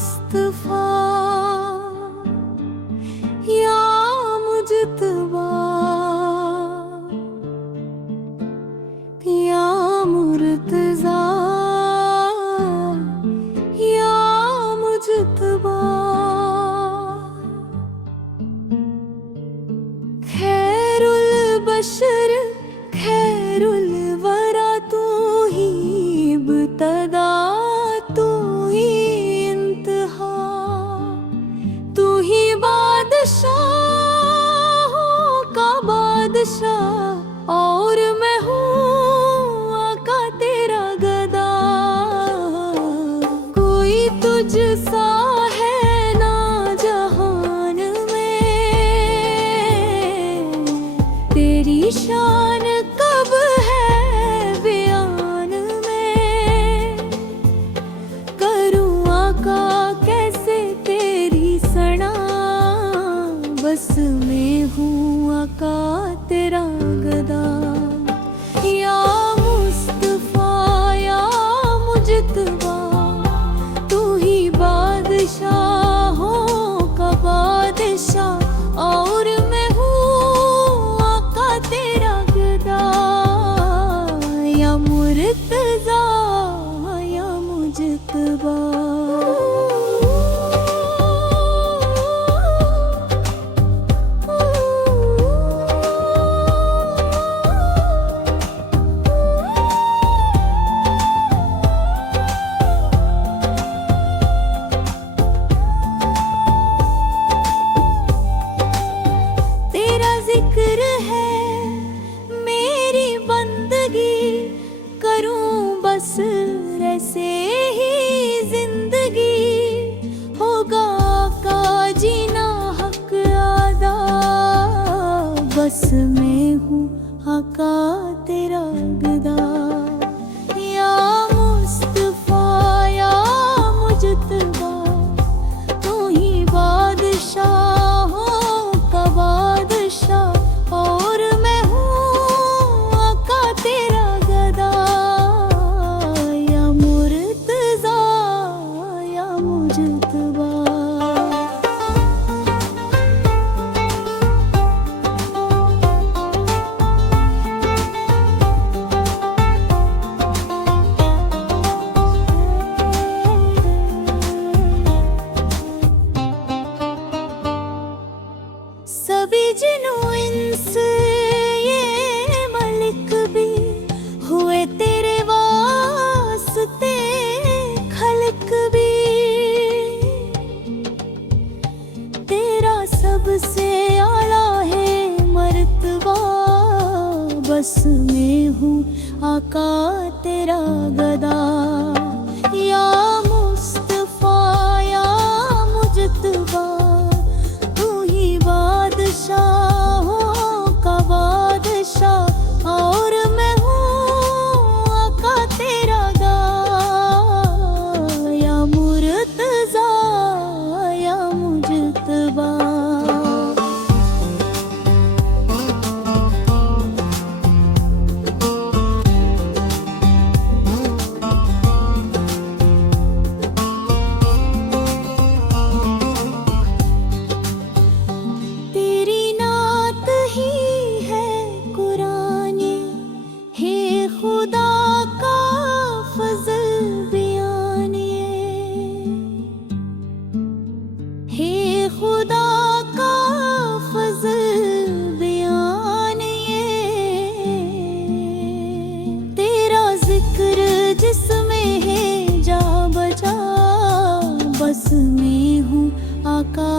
मुस्तफा या मुजतबा या मुर्तजा या मुजतबा खैरुल बशर खैरुल वरा तू ही इब्तदा तू ही इंतहा तू ही बादशाहों का बादशाह और मैं हूँ आका तेरा गदा। कोई तुझसा है ना जहान में, तेरी शान कब है बयान में। करूँ आका कैसे तेरी सना, बस मैं हूँ आका तेरा गदा। या मुस्तफा या मुजतबा तू ही बादशाहों का बादशाह और मैं हूँ आका तेरा गदा। या मुर्तजा या मुजतबा जिक्र है मेरी बंदगी, करूं बस ऐसे ही जिंदगी। होगा आका जीना हक अदा, बस मैं हूँ आका तेरा गदा। या मुस्तफा या मुजतबा तू ही बादशाहों का बादशाह और मैं हूँ आका तेरा गदा। या मुर्तजा या मुजतबा सभी जिन्नों इंस ये मलिक भी हुए तेरे वास्ते खल्क भी। तेरा सबसे आला है मर्तबा, बस मैं हूँ आका तेरा गदा। या मुस्तफा या मुजतबा तू ही बादशाहों का बादशाह और मैं हूँ आका तेरा गदा। या मुर्तजा या मुजतबा तेरी नात ही है कुरानी, हे खुदा का फजल बयान ये। हे खुदा का फजल बयान ये। तेरा जिक्र जिसमें है जा बजा, बस मैं हूँ आका